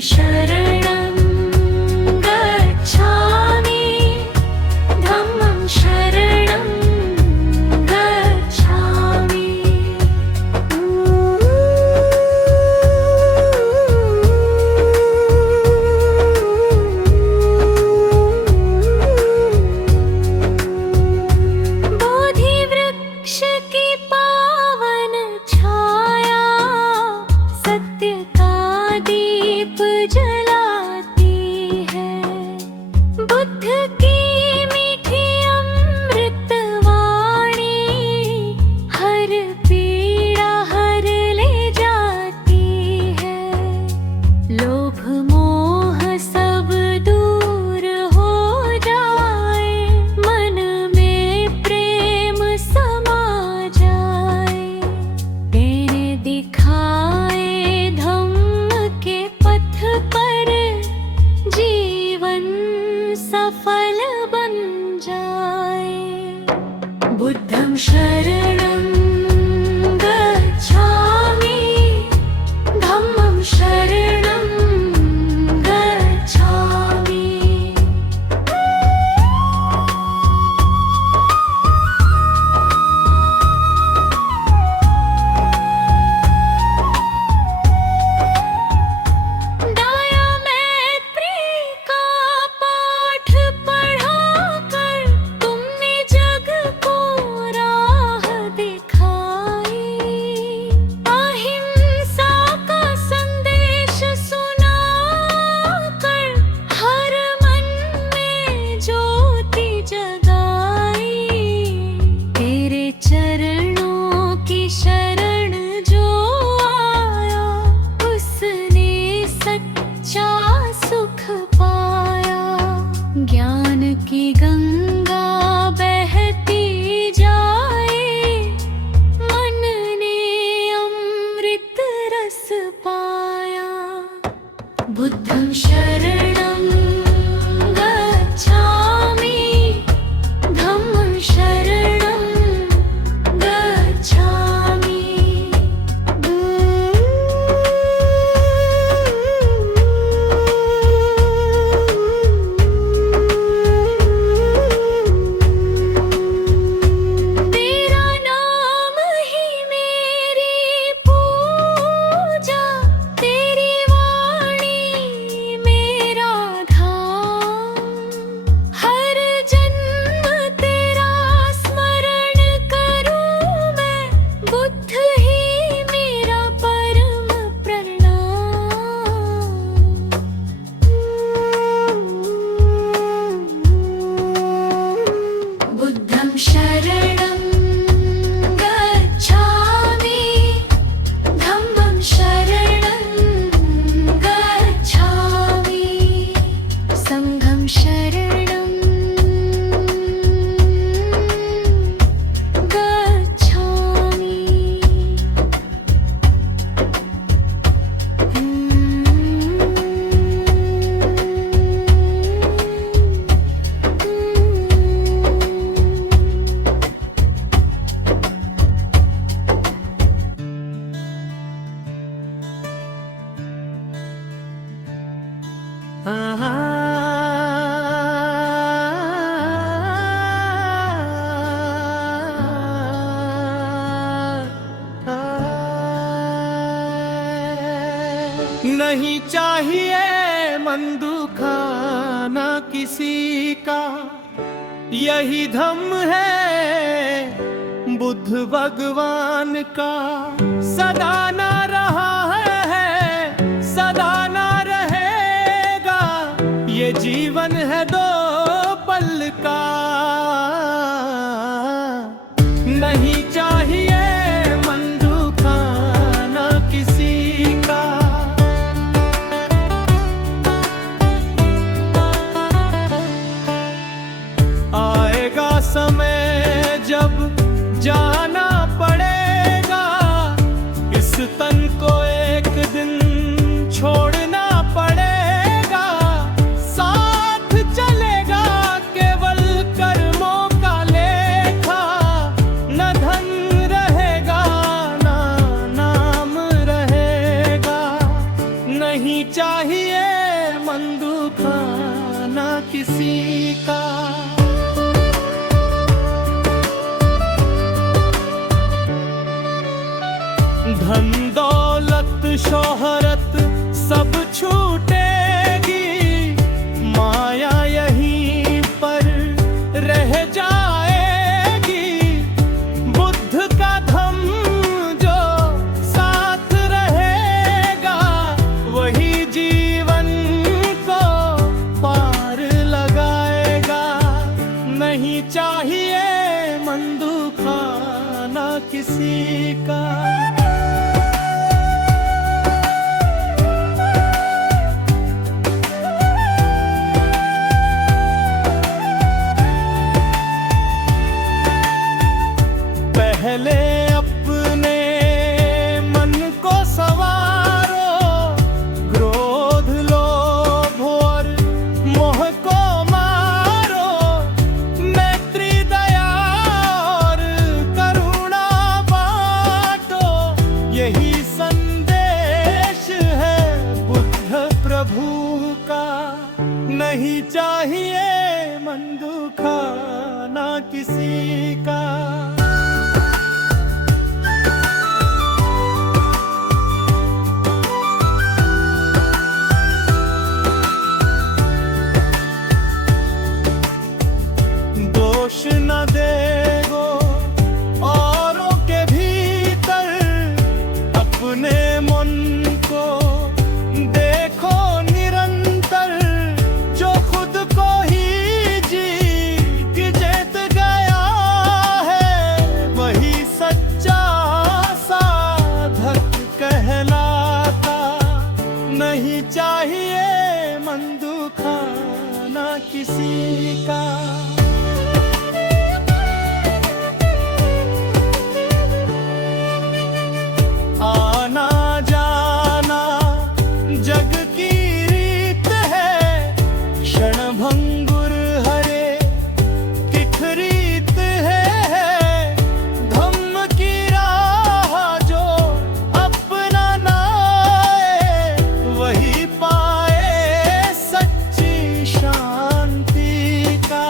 शरणं गच्छामि धम्मं शरणं गच्छामि। बोधिवृक्ष की पावन छाया सत्य का दीप जलाती है। बुद्ध की मीठी अमृत वाणी हर पीड़ा हर ले जाती है। लोभ मोह सब दूर हो जाए, मन में प्रेम समा जाए। तेरे दिखाए धम्म के पथ पर जीवन सफल बन जाए। बुद्धं शरणं गच्छामि धम्मं शरणं गच्छामि। दया मैत्री का पाठ पढ़ाकर तुमने जग को राह दिखाई। अहिंसा का संदेश सुनाकर हर मन में ज्योति जगाई। तेरे चरणों की शरण जो आया, उसने सच्चा सुख पाया। ज्ञान की गंगा बहती जाए, मन ने अमृत रस पाया। बुद्धं शरणं गच्छामि धम्मं शरणं गच्छामि। तेरा नाम ही मेरी पूजा, तेरी वाणी मेरा धाम। हर जन्म तेरा स्मरण करूं मैं, बुद्ध ही मेरा परम प्रणाम। बुद्धं शरणं गच्छामि धम्मं शरणं गच्छामि। संघं शरणं गच्छामि। नहीं चाहिए मन दुखाना किसी का, यही धम्म है बुद्ध भगवान का। सदा ना रहा है सदा ना रहेगा, ये जीवन है दो पल का। नहीं चाहिए मन दुखाना किसी का। आएगा समय जब जाना पड़ेगा इस तन को मन दुखाना किसी का। धन दौलत शोहरत सब छूटेगी, माया यहीं पर रह जाएगी। बुद्ध का धम्म जो साथ रहेगा, वही जीवन को पार लगाएगा। नहीं चाहिए मन दुखाना किसी का। पहले अपने मन को संवारो, क्रोध लोभ और मोह को मारो। मैत्री दया और करुणा बांटो, यही संदेश है बुद्ध प्रभु का। नहीं चाहिए मन दुखाना किसी का। दोष न देगो औरों के भीतर, अपने मन को देखो निरंतर। जो खुद को ही जीत गया है, वही सच्चा साधक कहलाता। नहीं चाहिए मन दुखाना किसी का। आना जाना जग की रीत है, क्षण भंगुर हरे तिखरीत है। धम्म की राह जो अपना नाए, वही पाए सच्ची शांति का।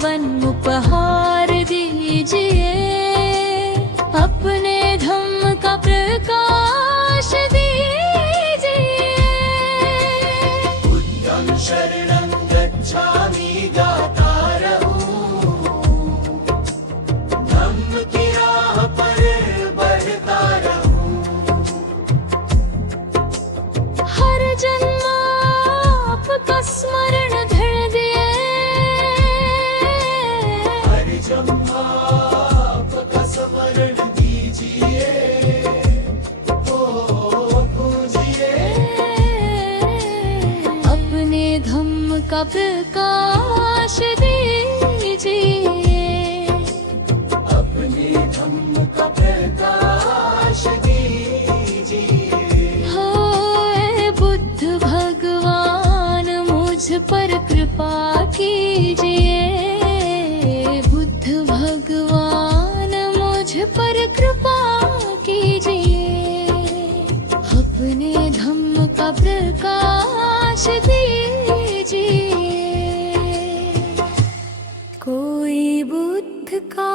पावन उपहार दीजिए, अपने धम्म का प्रकाश दीजिए। बुद्धं शरणं गच्छामि गाता रहूं, धम्म की राह पर बढ़ता रहूं। हर जन्म आपका स्मरण धर दिए, हर जन्म आपका स्मरण दीजिए, ओ पूजिए। अपने धम्म का प्रकाश दीजिए, अपने धम्म का प्रकाश दीजिए। हो ए बुद्ध भगवान मुझ पर कृपा कीजिए, बुद्ध भगवान मुझ पर कृपा कीजिए। अपने धम्म का प्रकाश दीजिए। कोई बुद्ध का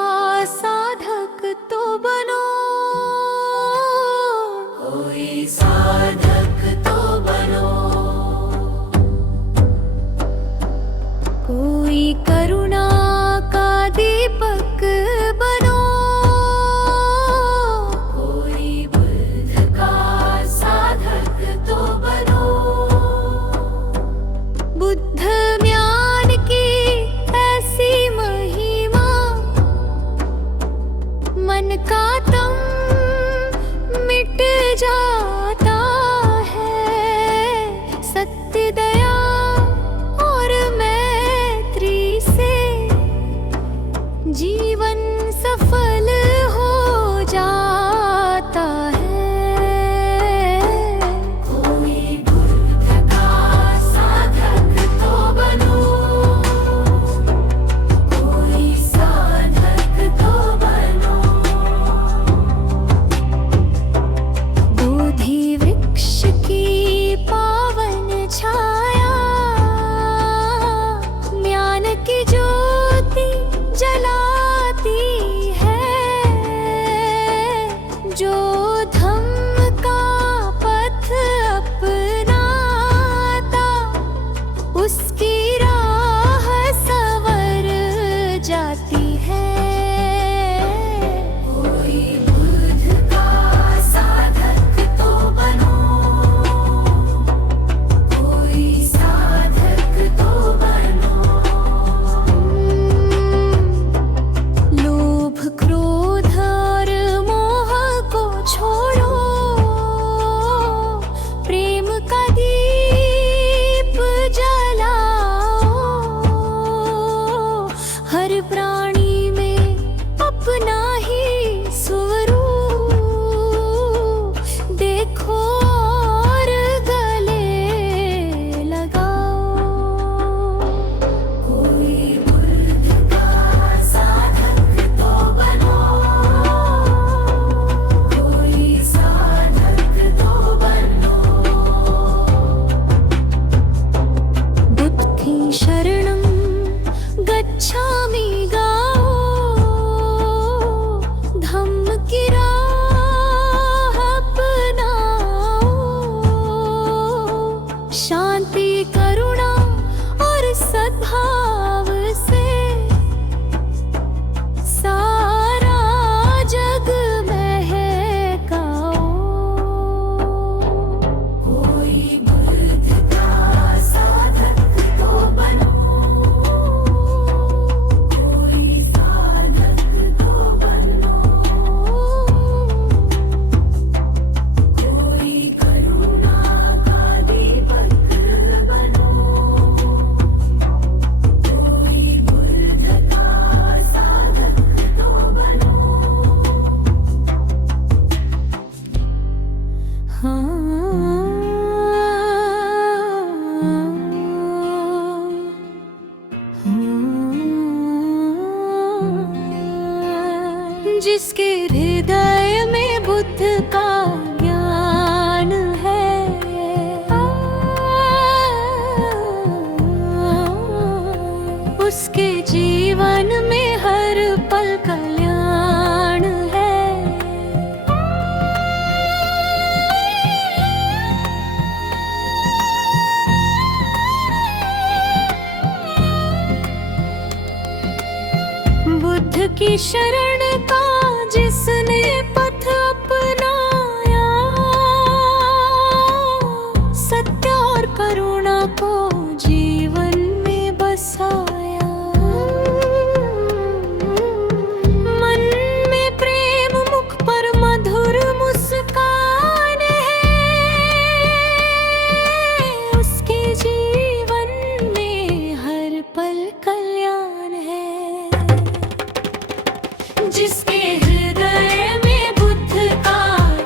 साधक तो बनो, कोई साधक तो बनो, कोई करुणा का दीपक बनो, कोई बुद्ध का साधक तो बनो। बुद्ध ज्ञान की ऐसी महिमा, मन का तम मिट जाता है। सत्य दया और मैत्री से जीवन सफल हो जाता है। कोई बुद्ध का साधक तो बनो, कोई साधक तो बनो। बोधि की शरण का जिसने पथ अपनाया, सत्य और करुणा को जीवन में बसाया। मन में प्रेम, मुख पर मधुर मुस्कान है, उसके जीवन में हर पल कल्याण है। जिसके हृदय में बुद्ध का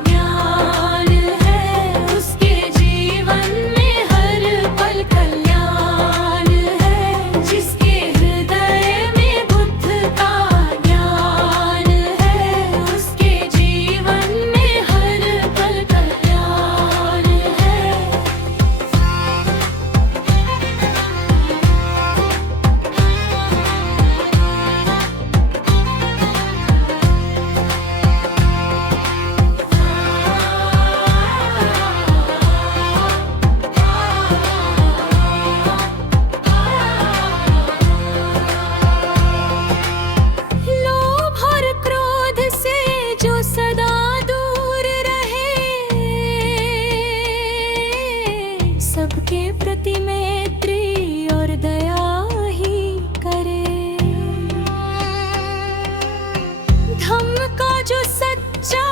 ज्ञान है, उसके जीवन में हर पल कल्याण है। जिसके हृदय में बुद्ध का ज्ञान है, उसके जीवन में हर पल कल्याण है। लोभ और क्रोध से जो सदा दूर रहे, सबके प्रति मैत्री और दया ही करे। धम्म का जो सच्चा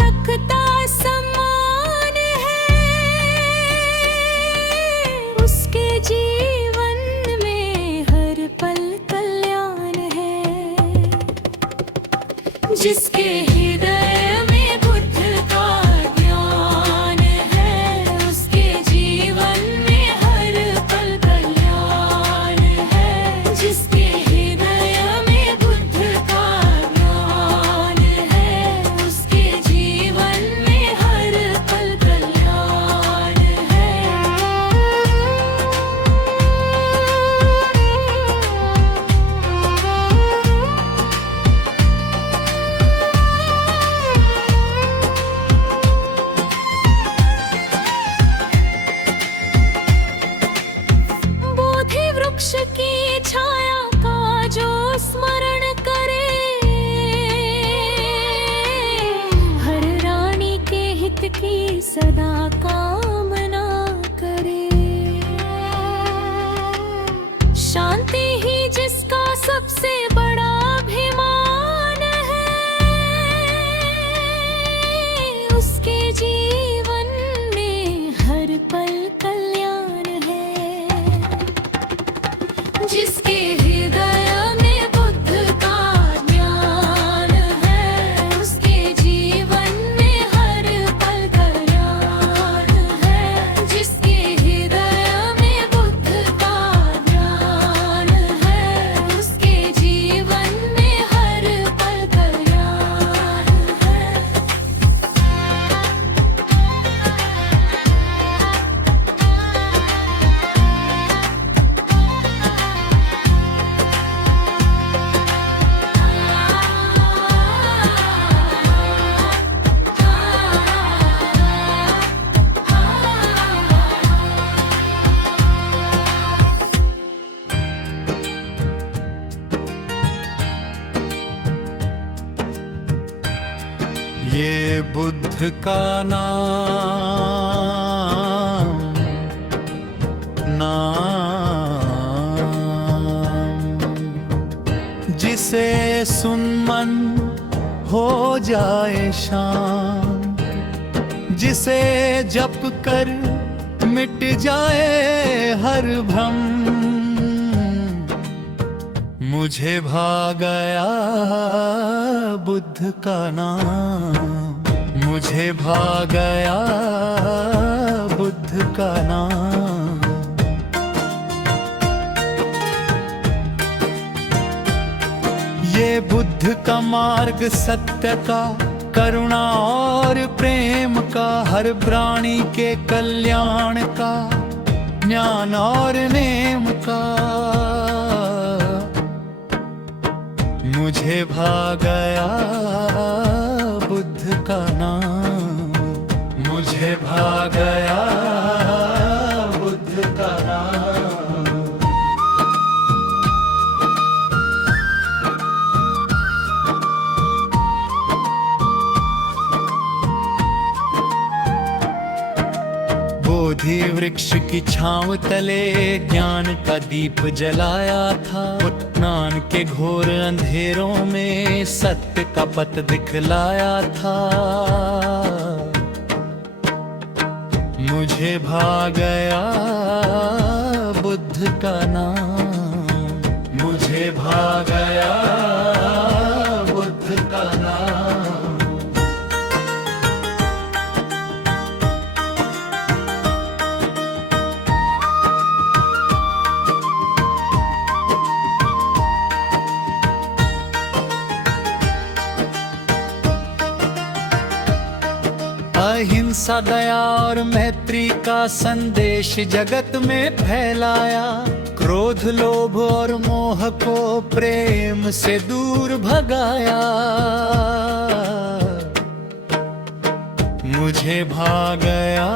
रखता सम्मान है, उसके जीवन में हर पल कल्याण है। जिसके हृदय में बुद्ध का ज्ञान है, उसके जीवन में हर पल कल्याण है। जिसके हृदय में बुद्ध का ज्ञान है, उसके जीवन में हर पल कल्याण है। बोधि वृक्ष की छाया का जो स्मरण करे, हर रानी के हित की सदा कामना करे। शांति ही जिसका सबसे बड़ा अभिमान है, उसके जीवन में हर पल कल्याण है। जिसके हृदय में बुद्ध का ज्ञान है, उसके जीवन में हर पल कल्याण है। जिसके हृदय में बुद्ध का ज्ञान है, उसके जीवन में हर पल कल्याण है। ये बुद्ध का नाम, जिसे सुन मन हो जाए शांत, जिसे जप कर मिट जाए हर भ्रम। मुझे भा गया बुद्ध का नाम, मुझे भा गया बुद्ध का नाम। ये बुद्ध का मार्ग सत्य का, करुणा और प्रेम का, हर प्राणी के कल्याण का, ज्ञान और नेम का। मुझे भा गया बुद्ध का नाम, मुझे भा गया बुद्ध का नाम। बोधि वृक्ष की छांव तले ज्ञान का दीप जलाया था। ज्ञान के घोर अंधेरों में सत्य का पथ दिखलाया था। मुझे भा गया बुद्ध का नाम, मुझे भा गया बुद्ध का नाम। अहिंसा, दया और मैत्री का संदेश जगत में फैलाया। क्रोध, लोभ और मोह को प्रेम से दूर भगाया। मुझे भा गया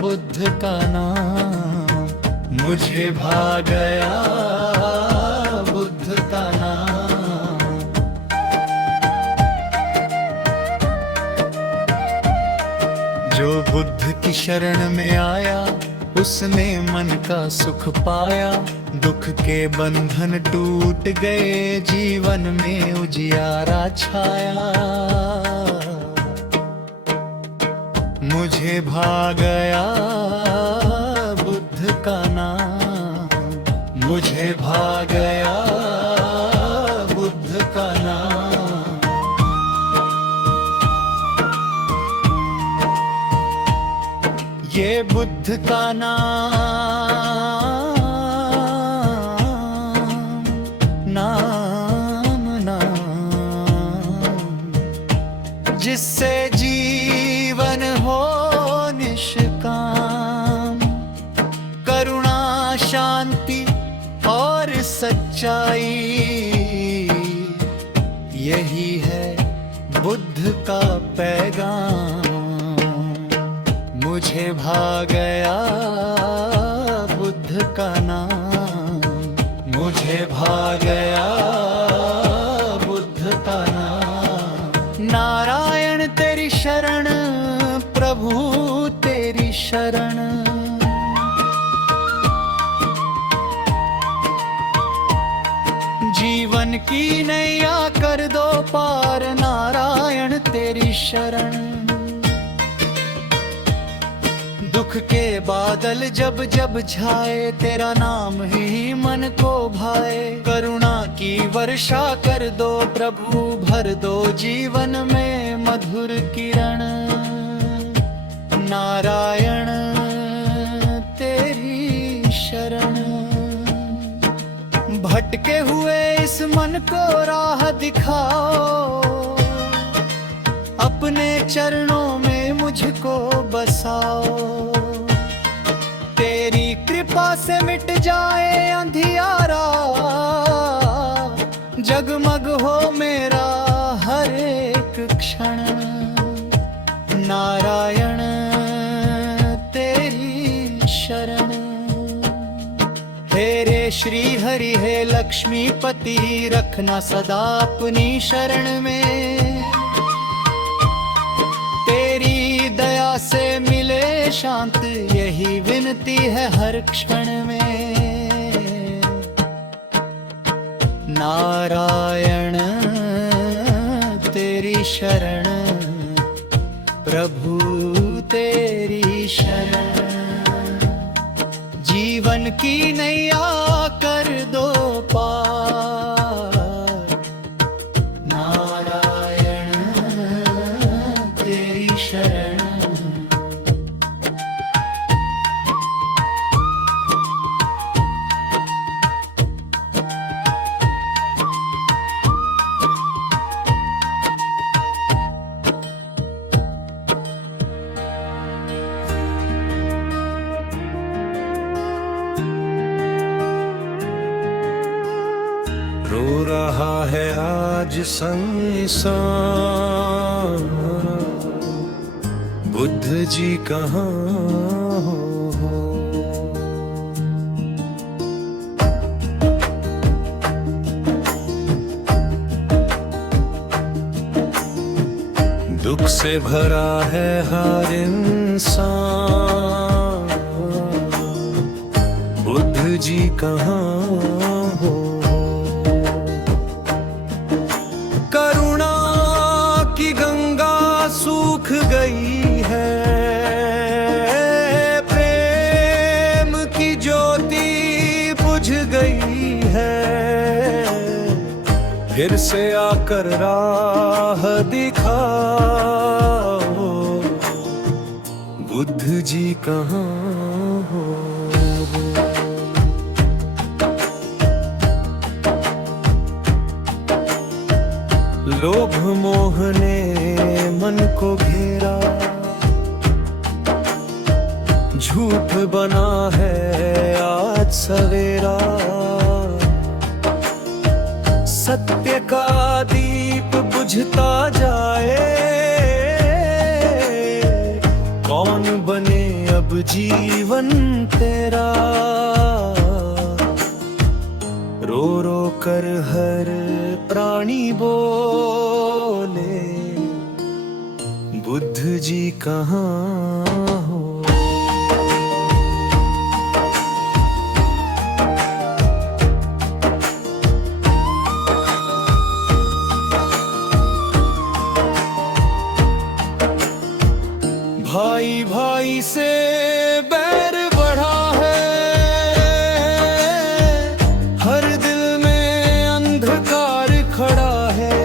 बुद्ध का नाम, मुझे भा गया बुद्ध का नाम। जो बुद्ध की शरण में आया उसने मन का सुख पाया। दुख के बंधन टूट गए, जीवन में उजियारा छाया। मुझे भा गया बुद्ध का नाम, मुझे भा गया बुद्ध का नाम। ये बुद्ध का नाम, नाम, नाम, जिससे जीवन हो निष्काम। करुणा, शांति और सच्चाई, यही है बुद्ध का पैगाम। मुझे भा गया बुद्ध का नाम, मुझे भा गया बुद्ध का नाम। नारायण तेरी शरण, प्रभु तेरी शरण। जीवन की नैया कर दो पार, नारायण तेरी शरण। दुख के बादल जब जब छाए, तेरा नाम ही मन को भाए। करुणा की वर्षा कर दो प्रभु, भर दो जीवन में मधुर किरण। नारायण तेरी शरण। भटके हुए इस मन को राह दिखाओ, अपने चरणों में मुझको बसाओ। तेरी कृपा से मिट जाए अंधियारा, जगमग हो मेरा हर एक क्षण। नारायण तेरी शरण। हे रे श्री हरि, हे लक्ष्मीपति, रखना सदा अपनी शरण में। तेरी दया से मिले शांत, यही विनती है हर क्षण में। नारायण तेरी शरण, प्रभु तेरी शरण। जीवन की नैया कर दो पार, नारायण तेरी शरण। रो रहा है आज संसार, बुद्ध जी कहाँ हो। दुख से भरा है हर इंसान, जी कहाँ हो। करुणा की गंगा सूख गई है, प्रेम की ज्योति बुझ गई है, फिर से आकर राह दिखाओ, बुद्ध जी कहाँ हो। लोभ मोह ने मन को घेरा, झूठ बना है आज सवेरा, सत्य का दीप बुझता जाए, कौन बने अब जीवन तेरा। रो रो कर हर प्राणी बोले, बुद्ध जी कहाँ हो। भाई भाई से बैर बढ़ा है, हर दिल में अंधकार खड़ा है,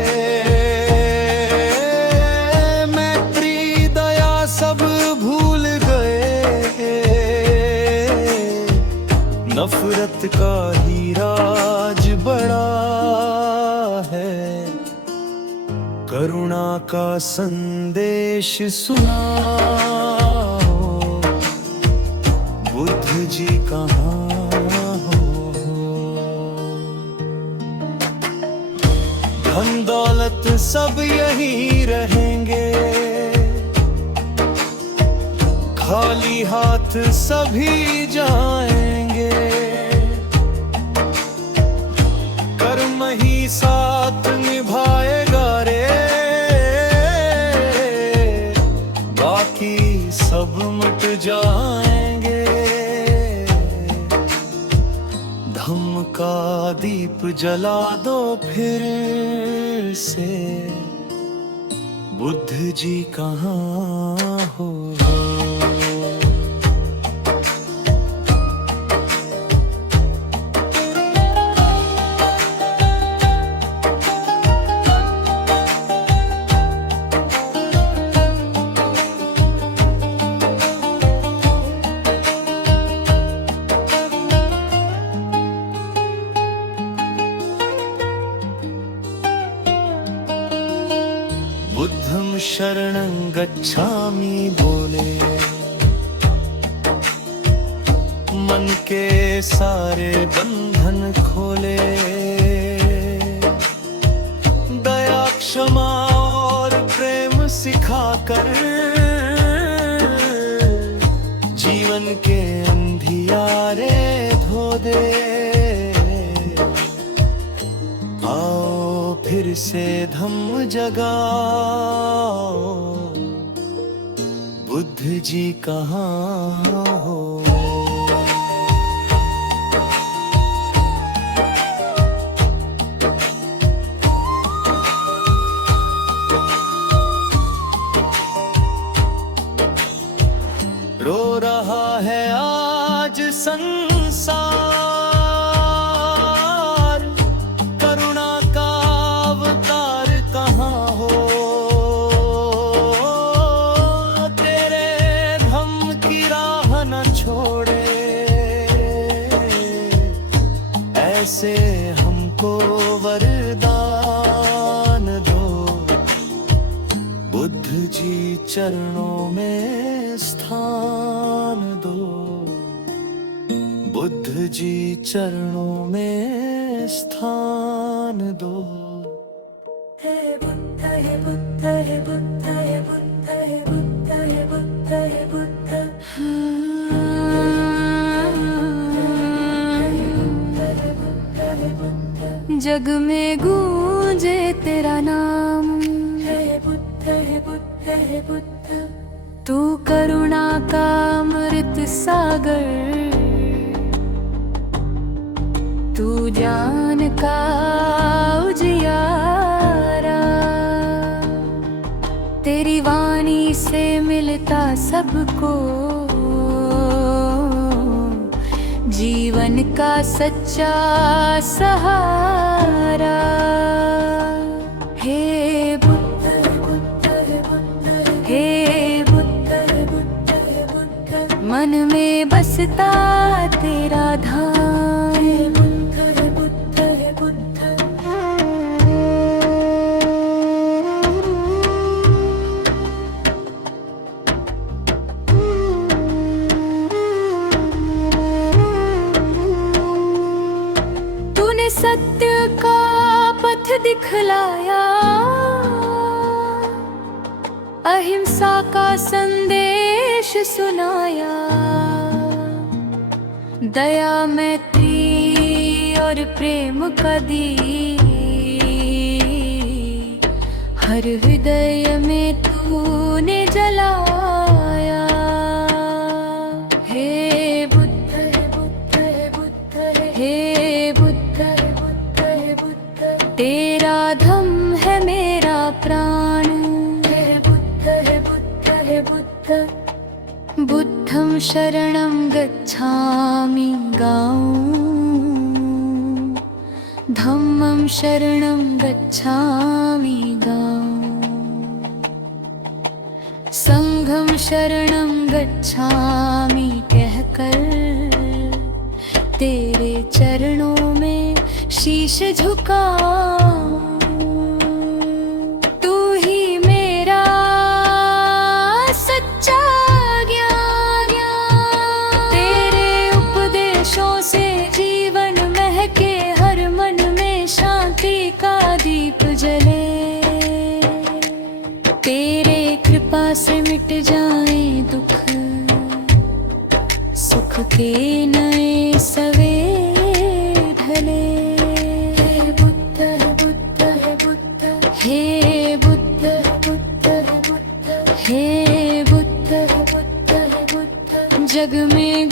मैत्री दया सब भूल गए, नफरत का ही राज बड़ा है, करुणा का संदेश सुनाओ, बुद्ध जी कहाँ हो। धन दौलत सब यही रहेंगे, खाली हाथ सभी जाएंगे, कर्म ही साथ निभाएगा रे, बाकी सब मिट जाएंगे। धम्म का दीप जला दो फिर से, बुद्ध जी कहाँ हो। बुद्धं शरणं गच्छामि बोले, मन के सारे बंधन खोले, दया क्षमा और प्रेम सिखाकर, जीवन के अंधियारे धो दे। आओ फिर से धम्म जगाओ, बुद्ध जी कहाँ हो। रो रहा है आज संसार, करुणा का अवतार कहाँ हो। तेरे धम्म की राह न छोड़े, ऐसे हमको वरदान दो, बुद्ध जी चरणों में स्थान दो, बुद्ध जी चरणों में स्थान दो। हे बुद्ध हे बुद्ध हे बुद्ध हे बुद्ध हे बुद्ध हे बुद्ध हे बुद्ध। जग में गूंजे तेरा नाम, हे बुद्ध हे बुद्ध हे बुद्ध। तू करुणा का अमृत सागर, ज्ञान का उजियारा, तेरी वाणी से मिलता सबको जीवन का सच्चा सहारा। हे बुद्ध हे बुद्ध, मन में बसता तेरा धाम। हे बुद्ध हे बुद्ध हे बुद्ध, तूने सत्य का पथ दिखलाया, अहिंसा का संदेश सुनाया। दया मैत्री और प्रेम का दीप हर हृदय में तूने जलाया। हे बुद्ध हे बुद्ध हे बुद्ध हे बुद्ध हे बुद्ध हे बुद्ध, तेरा धम्म है मेरा प्राण। हे बुद्ध हे बुद्ध हे बुद्ध, बुद्धं शरणं गच्छामि गाऊं, धम्मं शरणं गच्छामि गाऊं, संघं शरणं गच्छामि कहकर तेरे चरणों में शीश झुकाऊं। तू ही मेरा सच्चा से जीवन महके, हर मन में शांति का दीप जले। तेरे कृपा से मिट जाए दुख, सुख के नए सवेरे ढले। हे बुद्ध हे बुद्ध हे बुद्ध, हे बुद्ध हे बुद्ध हे बुद्ध, हे बुद्ध हे बुद्ध हे बुद्ध, जग में